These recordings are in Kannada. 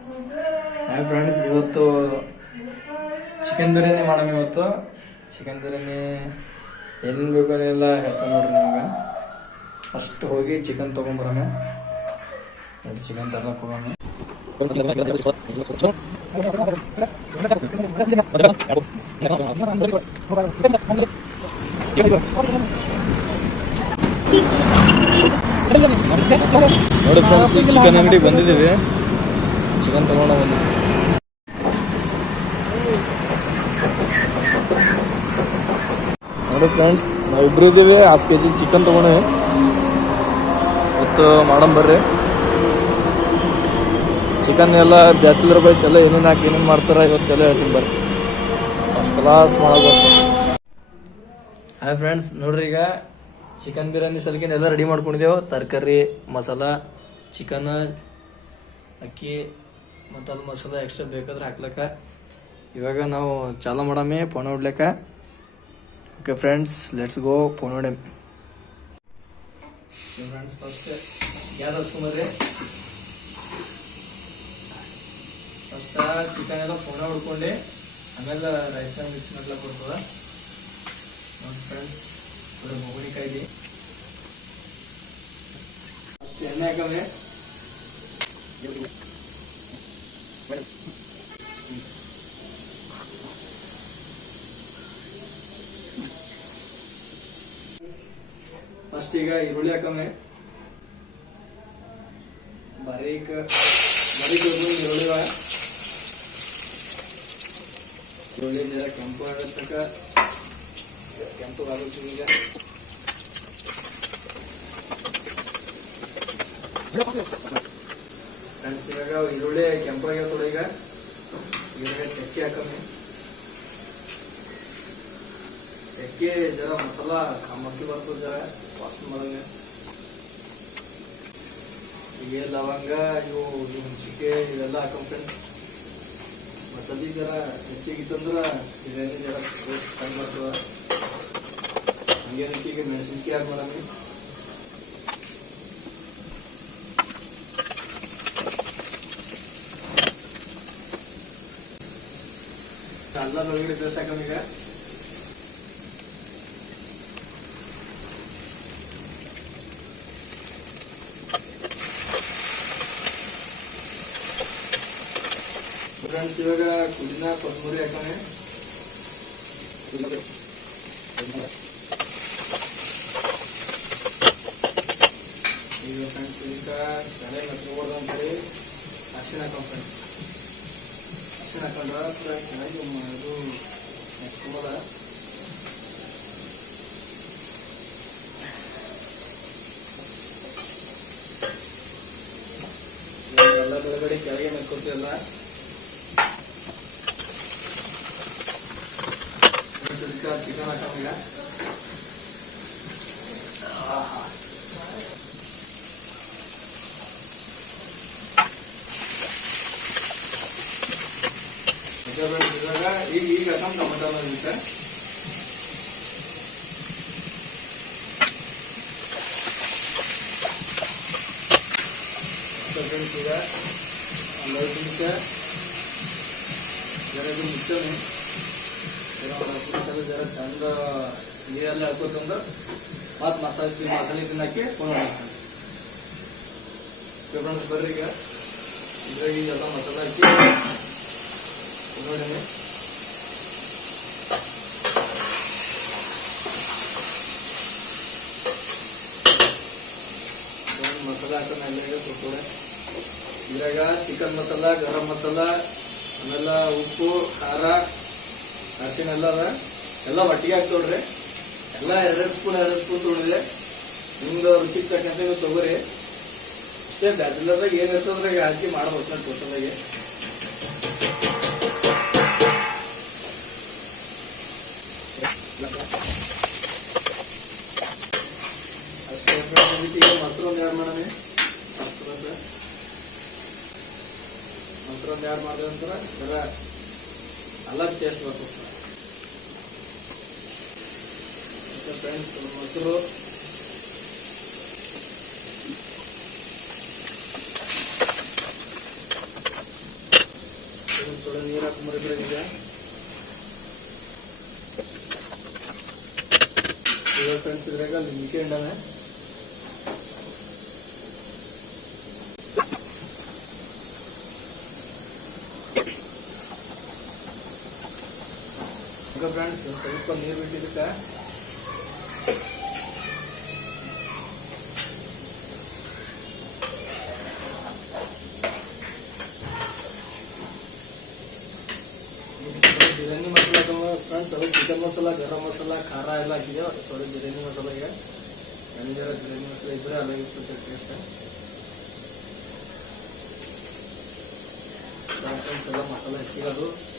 ಹಾಯ್ ಫ್ರೆಂಡ್ಸ್ ಇವತ್ತು ಚಿಕನ್ ಬಿರಿಯಾನಿ ಮಾಡಮ್ ಇವತ್ತು. ಚಿಕನ್ ಬಿರಿಯಾನಿ ಏನೇನು ಬೇಕು ಏನೆಲ್ಲ ಹೇಳ್ತಾನೆ ನೋಡ್ರಿ ನಿಮ್ಗೆ. ಫಸ್ಟ್ ಹೋಗಿ ಚಿಕನ್ ತೊಗೊಂಬರೋಣ ನೋಡಿ ಚಿಕನ್ ತರ್ಲಕ್ಕೆ ಹೋಗೋಣ. ನೋಡಿ ಫ್ರೆಂಡ್ಸ್ ಚಿಕನ್ ಅಂಗಡಿ ಬಂದಿದ್ದೀವಿ. ಚಿಕನ್ ತಗೊಂಡ ಬಂದು ನೋಡಿ ಫ್ರೆಂಡ್ಸ್ ನಾವಿಬ್ರು ಇದ್ದೀವಿ ಹಾಫ್ ಕೆ ಜಿ ಚಿಕನ್ ತಗೊಂಡು. ಮತ್ತು ಮಾಡಮ್ ಬರ್ರಿ. ಚಿಕನ್ ಎಲ್ಲ ಬ್ಯಾಚುಲರ್ ಬೈಸ್ ಎಲ್ಲ ಏನೇನು ಹಾಕಿ, ಏನೇನು ಮಾಡ್ತಾರೆ ಇವತ್ತೆಲ್ಲ ಹೇಳ್ತೀನಿ ಬರ್ರಿ. ಫಸ್ಟ್ ಕ್ಲಾಸ್ ಮಾಡಬೇಕು ಹಾಯ್ ಫ್ರೆಂಡ್ಸ್ ನೋಡ್ರಿ ಈಗ ಚಿಕನ್ ಬಿರಿಯಾನಿ ಸಲಕಿನ ಎಲ್ಲ ರೆಡಿ ಮಾಡ್ಕೊಂಡಿದ್ದೇವೆ. ತರಕಾರಿ, ಮಸಾಲ ಚಿಕನ್ ಅಕ್ಕಿ ಮತ್ತು ಅದು ಮಸಾಲ ಎಕ್ಸ್ಟ್ರಾ ಬೇಕಾದ್ರೆ ಹಾಕ್ಲಕ್ಕ. ಇವಾಗ ನಾವು ಚಾಲು ಮಾಡಮೆ, ಪೋಣ ಹೊಡ್ಲಕ್ಕ ಓಕೆ ಫ್ರೆಂಡ್ಸ್ ಲೆಟ್ಸ್ ಗೋ ಫೋನ್ ಹೊಡೆ ಫ್ರೆಂಡ್ಸ್ ಫಸ್ಟ್ ಗ್ಯಾಸ್ ಹಚ್ಕೊಂಬರ್ರಿ. ಫಸ್ಟ್ ಚಿಕನ್ ಎಲ್ಲ ಫೋನ ಹೊಡ್ಕೊಂಡು ಆಮೇಲೆ ರೈಸ್ನ ಮಿಕ್ಸ್ ಮಾಡ್ಲಕ್ಕೆ ಬರ್ತದ ನೋಡಿ ಫ್ರೆಂಡ್ಸ್ ಮೊಗನಿಕಾಯಿ ಫಸ್ಟ್ ಎಣ್ಣೆ ಫಸ್ಟ್ ಈಗ ಈರುಳ್ಳಿ ಹಾಕಮ್ಮೆ ಬಾರೀಕ್ ಬಾರೀಕ್ ಹುರ್ದು ಈರುಳ್ಳಿ ವ. ಈರುಳ್ಳಿ ಜರ ಕೆಂಪು ಆಗತ್ತಕ ಕೆಂಪು ಆಗುತ್ತೆ ಈಗ ಫ್ರೆಂಡ್ಸ್ ಇವಾಗ ಈರುಳ್ಳಿ ಕೆಂಪಾಗಿ ಕೂಡ ಈಗ. ಇವಾಗ ಚಕ್ಕೆ ಹಾಕಮ್ಮಿ. ಚಕ್ಕೆ ಜರ ಮಸಾಲ ಮಕ್ಕಿ ಬರ್ತದೆ ಜರ, ವಾಸನೆ ಮಾಡಂಗೆ ಈಗ ಲವಂಗ ಇವು ಹುಂಚಿಕೆ ಇವೆಲ್ಲ ಹಾಕಂ ಫ್ರೆಂಡ್ಸ್ ಮಸಾಲೆ ಜರ ಹೆಚ್ಚಿಗಿತ್ತಂದ್ರ ಬಿರಿಯಾನಿ ಜರ ಚಂದ ಬರ್ತದೆ ಹಂಗೇನಕ್ಕೆ ಈಗ ಮೆಣಸಿನ್ಕಾಯಿ ಹಾಕಿ ಮಾಡಂಗೆ ಅಲ್ಲ ಹಾಕಂ ಈಗ ಫ್ರೆಂಡ್ಸ್ ಇವಾಗ ಕುದಿನ ಕೊತ್ತಂಬರಿ ಹಾಕೋಣ ಈಗ ಫ್ರೆಂಡ್ಸ್ ಈಗ ಕಡೆ ಮಚ್ಕೊಬಾರ್ದು ಅಂತೇಳಿ ಅರ್ಶಿಣ ಹಾಕೋ friends ಅರ್ಶಿಣ ಹಾಕೊಂಡ್ರ ಪೂರ ಚೆನ್ನಾಗಿ ಮ- ಇದು ಮೆಚ್ಕೊಬೋದ ಎಲ್ಲ ಬೆಳಗಡೆ ಕೆಳಗೆ ಮೆಚ್ಕೊತೀವಲ್ಲ ಇದು ಮುಚ್ಚನೆ ಜರ ಒಂದು ಹತ್ತು ನಿಮಿಷ ಜರ ಚಂದ ನೀರೆಲ್ಲ ಹಾಕೋತಂದ್ರೆ ಮತ್ತು ಮಸಾಲೆ ಮಸಾಲೆ ತಿನ್ನಕ್ಕೆ ಫ್ರೆಂಡ್ಸ್ ಬರ್ರಿ ಈಗ. ಇದ್ರಾಗ ಎಲ್ಲ ಮಸಾಲೆ ಹಾಕಿ ನೋಡಿ ಮಸಾಲೆ ಹಾಕೋಣ ಎಲ್ಲ ಇದೆ ಕೊಡ್ತಾರೆ ಇದ್ರಾಗ ಚಿಕನ್ ಮಸಾಲ, ಗರಂ ಮಸಾಲ, ಆಮೇಲೆ ಉಪ್ಪು, ಖಾರ, ಅರಿಶಿನ ಎಲ್ಲ ಅದ. ಎಲ್ಲ ಒಟ್ಟಿಗೆ ಹಾಕ್ತೋಡ್ರಿ ಎಲ್ಲ ಎರಡು ಸ್ಪೂನ್ ಎರಡು ಸ್ಪೂನ್ ತೊಗೊಂಡಿದೆ ನಿಮ್ದು ರುಚಿ ತಕ್ಕಂತ ತೊಗೊರಿ. ಅಷ್ಟೇ, ಬ್ಯಾಚುಲರ್ದಾಗ ಏನಿರ್ತದ್ರಾಗ ಹಾಕಿ ಮಾಡ್ಬೇಕು ನಾನು ಟೋಟಲಾಗಿ ಮೊಸರು ಒಂದು ಯಾರು ಮಾಡಿದ್ರೆ ಅಂತಾರೆ? ಇದರ ಎಲ್ಲ ಟೇಸ್ಟ್ ಬರ್ತದೆ ಫ್ರೆಂಡ್ಸ್ ಮೊಸರು. ಹಾಕೊಂಬರಿ ಈಗ ಇವಾಗ ಫ್ರೆಂಡ್ಸ್ ಇದ್ರಾಗ ಲಿಂಕೆ ಹಣ್ಣನ. ಈಗ ಫ್ರೆಂಡ್ಸ್ ಸ್ವಲ್ಪ ನೀರು ಬಿಟ್ಟಿದ್ದಕ್ಕೆ ಬಿರಿಯಾನಿ ಮಸಾಲ ಫ್ರೆಂಡ್ಸ್ ಅದು ಚಿಕನ್ ಮಸಾಲ ಗರಂ ಮಸಾಲ ಖಾರ ಎಲ್ಲ ಹಾಕಿದೆ ಸಾರಿ ಬಿರಿಯಾನಿ ಮಸಾಲೆಗೆ ನನಗೆ ಬಿರಿಯಾನಿ ಮಸಾಲ ಇದ್ರೆ ಅಲ್ಲಾಗಿತ್ತು ಟೇಸ್ಟ್ ಫ್ರೆಂಡ್ಸ್ ಎಲ್ಲ ಮಸಾಲ ಹೆಚ್ಚಿರೋದು ಇಂಟಿ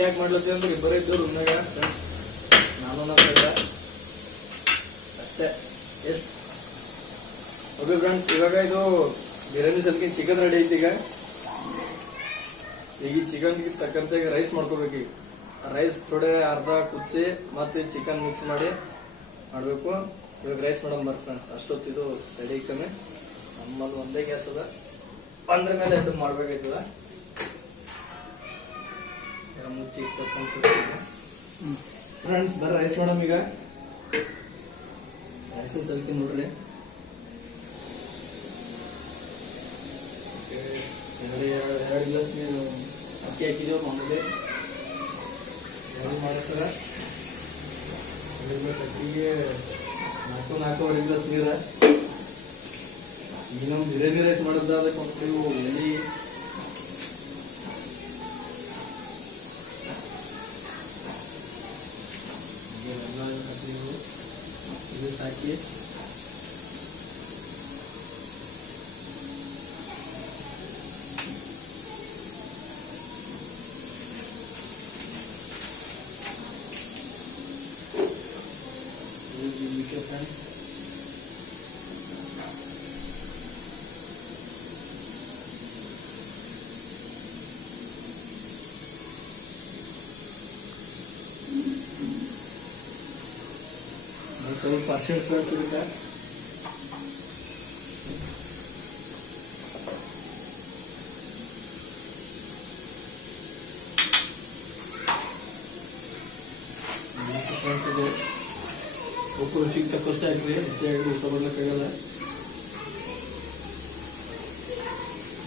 ಯಾಕೆ ಮಾಡ್ಲತ್ತೀವಿ ಅಂದ್ರೆ ಇಬ್ಬರೇ ಇದ್ದು ರೂಮ್ನಾಗ ಫ್ರೆಂಡ್ಸ್ ನಾನು ಅಷ್ಟೇ. ಎಷ್ಟು? ಓಕೆ ಫ್ರೆಂಡ್ಸ್ ಇವಾಗ ಇದು ಬಿರಿಯಾನಿ ಸಲ್ಕಿ ಚಿಕನ್ ರೆಡಿ ಐತಿ ಈಗ. ಈಗ ಈ ಚಿಕನ್ ತಕ್ಕಂತೆ ರೈಸ್ ಮಾಡ್ಕೋಬೇಕು ಈಗ. ರೈಸ್ ಥೋಡೆ ಅರ್ಧ ಕುದಿಸಿ ಮತ್ತೆ ಚಿಕನ್ ಮಿಕ್ಸ್ ಮಾಡಿ ಮಾಡಬೇಕು. ಇವಾಗ ರೈಸ್ ಮಾಡೋಣ ಬರ್ರಿ ಫ್ರೆಂಡ್ಸ್ ಅಷ್ಟೊತ್ತಿದು ರೆಡಿ ಕಮ್ಮಿ ನಮ್ಮಲ್ಲಿ ಒಂದೇ ಗ್ಯಾಸ್ ಅದ. ಬಂದ್ರ ಮೇಲೆ ಎರಡು ಮಾಡ್ಬೇಕಾಯ್ತದ. ಮುಚ್ಚಿ ಫ್ರೆಂಡ್ಸ್ ಬರ ರೈಸ್ ಮೇಡಮ್ ಈಗ. ರೈಸ್ ಸ್ವಲ್ಪ ನೋಡ್ರಿ. ಎರಡು ಎರಡು ಎರಡು ಗ್ಲಾಸ್ ನೀರು ಅಕ್ಕಿ ಹಾಕಿದೆವು ಮಾಮೂಲಿ ಎರಡು ಮಾಡ್ತಾರ? ಎರಡು ಗ್ಲಾಸ್ ಅಕ್ಕಿಗೆ ನಾಲ್ಕು ನಾಲ್ಕೂವರೆ ಗ್ಲಾಸ್ ನೀರ? ಈಗ ನಮ್ಮ ಬಿರಿಯಾನಿ ರೈಸ್ ಅದಕ್ಕೆ ಕೊಡ್ತೀವಿ ಎಲ್ಲಿ ಎಲ್ಲ ಹಾಕಿದೆವು ಇದು ಸಾಕಿ ಇದು ಫ್ರೆಂಡ್ಸ್ ಸ್ವಲ್ಪ ಪರ್ಸೆಂಟ್ ಫ್ರೆಂಡ್ಸ್ ಇರುತ್ತೆ ಫ್ರೆಂಡ್ಸ್ ಇದು ಉಪ್ಪು ರುಚಿಗೆ ತಕ್ಕಷ್ಟು ಹಾಕ್ರಿ ಹೆಚ್ಚಾಗಿ ಊಟ ಬರ್ಲಿಕ್ಕಾಗಲ್ಲ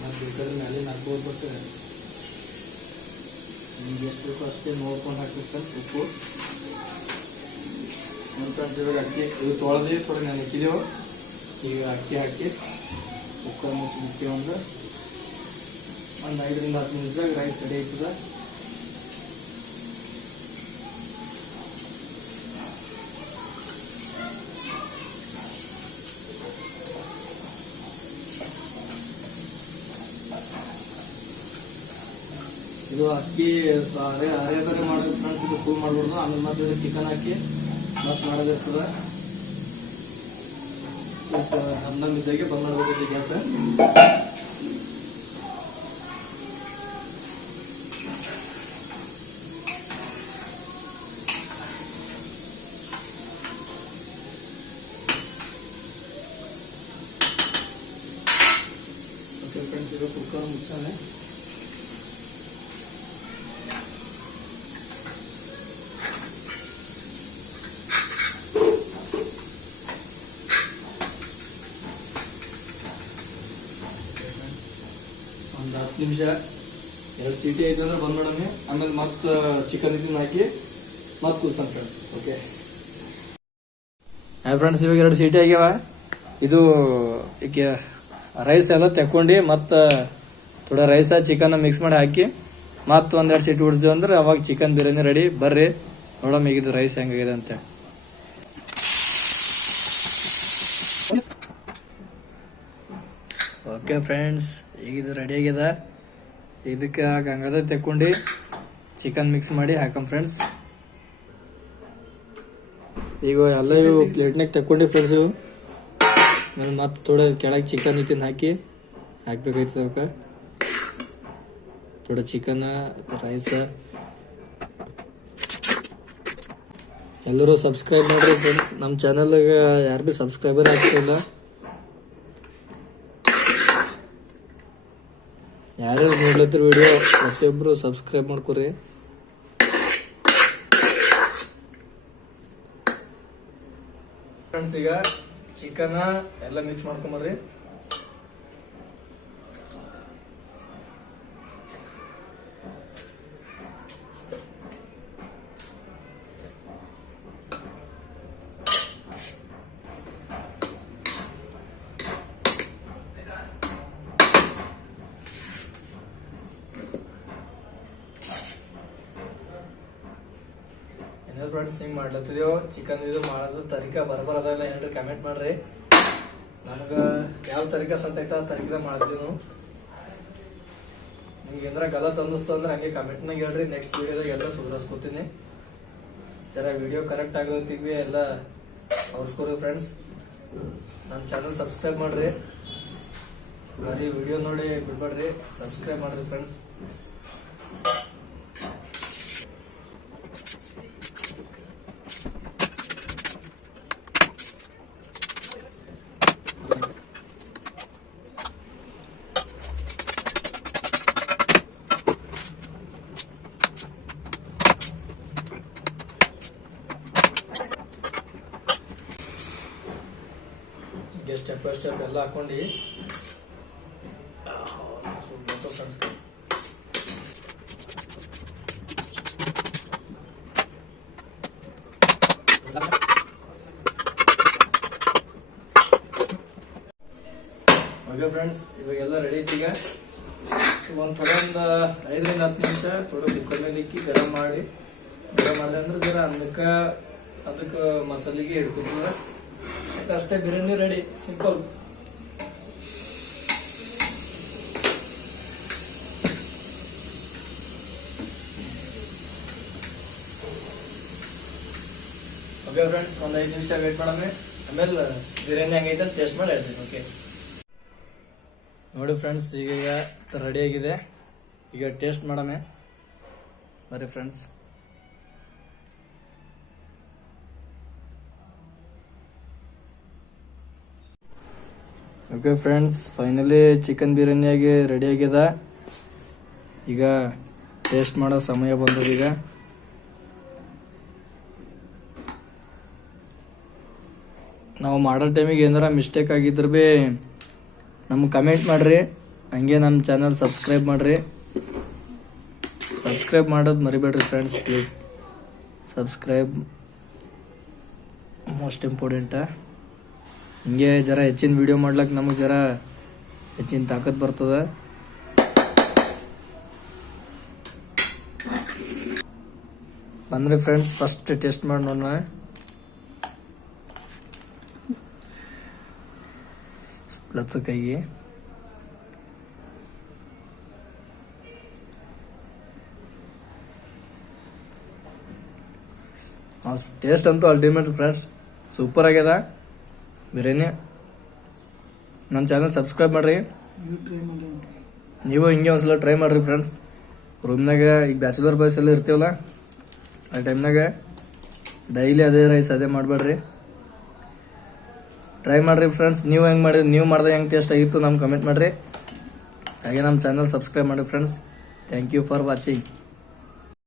ಮತ್ತು ಬೇಕಾದ್ರೆ ಮೇಲೆ ಹಾಕ್ಬೋದು ಬಟ್ ನಿಮ್ಗೆ ಎಷ್ಟು ಬೇಕೋ ಅಷ್ಟೇ ನೋಡ್ಕೊಂಡು ಹಾಕ್ಬೇಕು ಫ್ರೆಂಡ್ಸ್ ಉಪ್ಪು ನಮ್ಮ ಫ್ರೆಂಡ್ಸ್ ಇವಾಗ ಅಕ್ಕಿ ಇದು ತೊಳೆದು ಥೋಡೆ ನಾನು ಇಕ್ಕಿದೆವು ಈಗ ಅಕ್ಕಿ ಹಾಕಿ ಕುಕ್ಕರ್ ಮುಚ್ಚಿ ಮುಕ್ಕಿ ಒಂದು ಒಂದು ಐದರಿಂದ ಹತ್ತು ನಿಮಿಷದಾಗ ರೈಸ್ ರೆಡಿ ಆಯ್ತದ ಇದು ಅಕ್ಕಿ ಸ- ಅರೆ ಅರೆ ಬೇರೆ ಮಾಡೋದು ಫ್ರೆಂಡ್ಸ್ ಇದು ಫುಲ್ ಮಾಡ್ಬಾರ್ದು ಆಮೇಲೆ ಮತ್ತೆ ಇದು ಚಿಕನ್ ಹಾಕಿ ಮತ್ತೆ ಮಾಡೋದಿರ್ತದೆ ಸ್ವಲ್ಪ ಹನ್ನೊಂದು ಇದ್ದಾಗೆ ಬಂದ್ ಮಾಡ್ಬೇಕೈತಿ ಗ್ಯಾಸ್ ಓಕೆ ಫ್ರೆಂಡ್ಸ್ ಇದು ಕುಕ್ಕರ್ ಮುಚ್ಚಾನೆ ಒಂದು ಹತ್ತು ನಿಮಿಷ. ಎರಡು ಸೀಟಿ ಐತೆ ಅಂದ್ರೆ ಬಂದ್ ಮೇಡಮ್ ಆಮೇಲೆ ಮತ್ತೆ ಚಿಕನ್ ಇದನ್ನ ಹಾಕಿ ಮತ್ತೆ ಕೂಸನ್ ಫ್ರೆಂಡ್ಸ್ ಓಕೆ ಹಾಯ್ ಫ್ರೆಂಡ್ಸ್ ಇವಾಗ ಎರಡು ಸೀಟಿ ಆಗ್ಯಾವ. ಇದು, ಈಗ ರೈಸ್ ಎಲ್ಲ ತೆಕ್ಕೊಂಡು ಮತ್ತು ಥೋಡೆ ರೈಸ ಚಿಕನ್ ಮಿಕ್ಸ್ ಮಾಡಿ ಹಾಕಿ ಮತ್ತೆ ಒಂದೆರಡು ಸೀಟ್ ಉಡ್ಸಿದ್ವಿ ಅಂದ್ರೆ ಅವಾಗ ಚಿಕನ್ ಬಿರಿಯಾನಿ ರೆಡಿ ಬರ್ರಿ ನೋಡಮ್ಮ ಈಗ ಇದು ರೈಸ್ ಹೆಂಗಾಗಿದೆ ಅಂತ. ಓಕೆ ಫ್ರೆಂಡ್ಸ್ ಈಗ ಇದು ರೆಡಿ ಆಗ್ಯದ ಇದಕ್ಕೆ ಹಂಗದ ತೆಕ್ಕೊಂಡು ಚಿಕನ್ ಮಿಕ್ಸ್ ಮಾಡಿ ಹಾಕಂ ಫ್ರೆಂಡ್ಸ್ ಈಗ ಎಲ್ಲ ಇವು ಪ್ಲೇಟ್ನಾಗ ತಕ್ಕೊಂಡು ಫ್ರೆಂಡ್ಸ್ ಆಮೇಲೆ ಮತ್ತೆ ಥೋಡೆ ಕೆಳಗೆ ಚಿಕನ್ ಇಟ್ಟಿನ ಹಾಕಿ ಹಾಕ್ಬೇಕಾಯ್ತದ ಅವಕ್ಕೆ. ಥೋಡೆ ಚಿಕನ್ ರೈಸ ಎಲ್ಲರೂ ಸಬ್ಸ್ಕ್ರೈಬ್ ಮಾಡಿರಿ ಫ್ರೆಂಡ್ಸ್ ನಮ್ಮ ಚಾನಲ್ಗೆ ಯಾರು ಭೀ ಸಬ್ಸ್ಕ್ರೈಬರ್ ಆಗ್ತಿಲ್ಲ ಯಾರ್ಯಾರು ನೋಡ್ಲತ್ತಿರ ವಿಡಿಯೋ ಪ್ರತಿಯೊಬ್ಬರು ಸಬ್ಸ್ಕ್ರೈಬ್ ಮಾಡ್ಕೊರಿ. ಫ್ರೆಂಡ್ಸ್ ಈಗ ಚಿಕನ್ ಎಲ್ಲ ಮಿಕ್ಸ್ ಮಾಡ್ಕೊಂಬರ್ರಿ ಹಿಂಗೆ ಮಾಡ್ಲತ್ತಿದೇವು ಚಿಕನ್ ಇದು ಮಾಡೋದು ತರಿಕ ಬರಬಾರದಲ್ಲ ಏನ್ರಿ ಕಮೆಂಟ್ ಮಾಡ್ರಿ. ನನಗೆ ಯಾವ ತರಿಕ ಸಂತ ಐತ ತರಿಕದ ಮಾಡ್ತೀವಿ ನಾವು ನಿಮ್ಗೆ ಏನಾರ ಗಲತ್ ಅನ್ನಿಸ್ತು ಅಂದ್ರೆ ಹಂಗೆ ಕಮೆಂಟ್ನಾಗ ಹೇಳ್ರಿ. ನೆಕ್ಸ್ಟ್ ವಿಡಿಯೋದಾಗ ಎಲ್ಲ ಸುಧಾರಿಸ್ಕೊತೀನಿ. ಜರ ವಿಡಿಯೋ ಕರೆಕ್ಟ್ ಆಗಿರ್ತೀವಿ ಎಲ್ಲ ಅವ್ಸ್ಕೊರಿ ಫ್ರೆಂಡ್ಸ್ ನಮ್ಮ ಚಾನಲ್ ಸಬ್ಸ್ಕ್ರೈಬ್ ಮಾಡ್ರಿ. ಬರೀ ವಿಡಿಯೋ ನೋಡಿ ಬಿಡ್ಬೇಡ್ರಿ. ಸಬ್ಸ್ಕ್ರೈಬ್ ಮಾಡ್ರಿ ಫ್ರೆಂಡ್ಸ್ ಹೀಗೆ ಸ್ಟೆಪ್ ಬೈ ಸ್ಟೆಪ್ ಎಲ್ಲ ಹಾಕೊಂಡು. ಓಕೆ ಫ್ರೆಂಡ್ಸ್, ಇವಾಗೆಲ್ಲ ರೆಡಿ ಐತಿ ಈಗ ಒಂದು ಥೋಡೆ ಒಂದು ಐದರಿಂದ ಹತ್ತು ನಿಮಿಷ ಥೋಡೆ ಕುಕ್ಕರ್ ಮೇಲೆ ಇಕ್ಕಿ ಗರಂ ಮಾಡಿ. ಗರಂ ಮಾಡಿದೆ ಅಂದ್ರೆ ಜರ ಅನ್ನಕ್ಕೆ ಅದಕ್ಕೆ ಮಸಾಲಿಗೆ ಹಿಡ್ಕೊತೀವಿ. ಅಷ್ಟೇ biryani ready simple okay friends ಒಂದು ಐದು ನಿಮಿಷ ವೇಟ್ ಮಾಡಮ್ಮೆ ಆಮೇಲೆ, ಬಿರಿಯಾನಿ ಹೆಂಗೈತೆ ಅಂತ ಟೇಸ್ಟ್ ಮಾಡಿ ಹೇಳ್ತೀನಿ ಓಕೆ ನೋಡಿ ಫ್ರೆಂಡ್ಸ್ ಈಗ ರೆಡಿ ಆಗಿದೆ. ಈಗ ಟೇಸ್ಟ್ ಮಾಡಮೆ ಬರ್ರಿ friends okay friends finally chicken ಬಿರಿಯಾನಿಯಾಗಿ ready ಆಗಿದೆ. ಈಗ ಟೇಸ್ಟ್ ಮಾಡೋ ಸಮಯ ಬಂದದ ನಾವು ಮಾಡೋ ಟೈಮಿಗೆ ಏನಾರ ಮಿಸ್ಟೇಕ್ ಆಗಿದ್ರೆ ಭೀ ನಮ್ಗೆ ಕಮೆಂಟ್ ಮಾಡ್ರಿ. ಹಂಗೆ ನಮ್ಮ ಚಾನಲ್ ಸಬ್ಸ್ಕ್ರೈಬ್ ಮಾಡ್ರಿ. ಸಬ್ಸ್ಕ್ರೈಬ್ ಮಾಡೋದು ಮರಿಬೇಡ್ರಿ friends please subscribe most important ಹಿಂಗೆ ಜರ ಹೆಚ್ಚಿನ ವಿಡಿಯೋ ಮಾಡ್ಲಕ್ಕೆ ನಮಗೆ ಜರ ಹೆಚ್ಚಿನ ತಾಕತ್ ಬರ್ತದೆ. ಬಂದ್ರಿ ಫ್ರೆಂಡ್ಸ್ ಫಸ್ಟ್ ಟೆಸ್ಟ್ ಮಾಡಿ ನೋಡೋಣ ಲತ್ತು ಕೈಗೆ ಟೇಸ್ಟ್ ಅಂತೂ ಅಲ್ಟಿಮೇಟ್ ಫ್ರೆಂಡ್ಸ್ ಸೂಪರ್ ಆಗ್ಯದ. ಬಿರಿಯಾನಿ. ನನ್ನ ಚಾನಲ್ ಸಬ್ಸ್ಕ್ರೈಬ್ ಮಾಡ್ರಿ. ನೀವು ಹಿಂಗೆ ಒಂದ್ಸಲ ಟ್ರೈ ಮಾಡ್ರಿ ಫ್ರೆಂಡ್ಸ್ ರೂಮ್ನಾಗ ಈಗ ಬ್ಯಾಚುಲರ್ ಬಾಯ್ಸ್ ಎಲ್ಲ ಇರ್ತೀವಲ್ಲ ಆ ಟೈಮ್ನಾಗ ಡೈಲಿ ಅದೇ ರೈಸ್ ಅದೇ ಮಾಡಬೇಡ್ರಿ. ಟ್ರೈ ಮಾಡ್ರಿ ಫ್ರೆಂಡ್ಸ್ ನೀವು ಹೆಂಗೆ ಮಾಡಿ ನೀವು ಮಾಡಿದ್ರೆ ಹೆಂಗೆ ಟೇಸ್ಟ್ ಆಗಿತ್ತು ನಮ್ಗೆ ಕಮೆಂಟ್ ಮಾಡ್ರಿ. ಹಾಗೆ ನಮ್ಮ ಚಾನಲ್ ಸಬ್ಸ್ಕ್ರೈಬ್ ಮಾಡಿ friends thank you for watching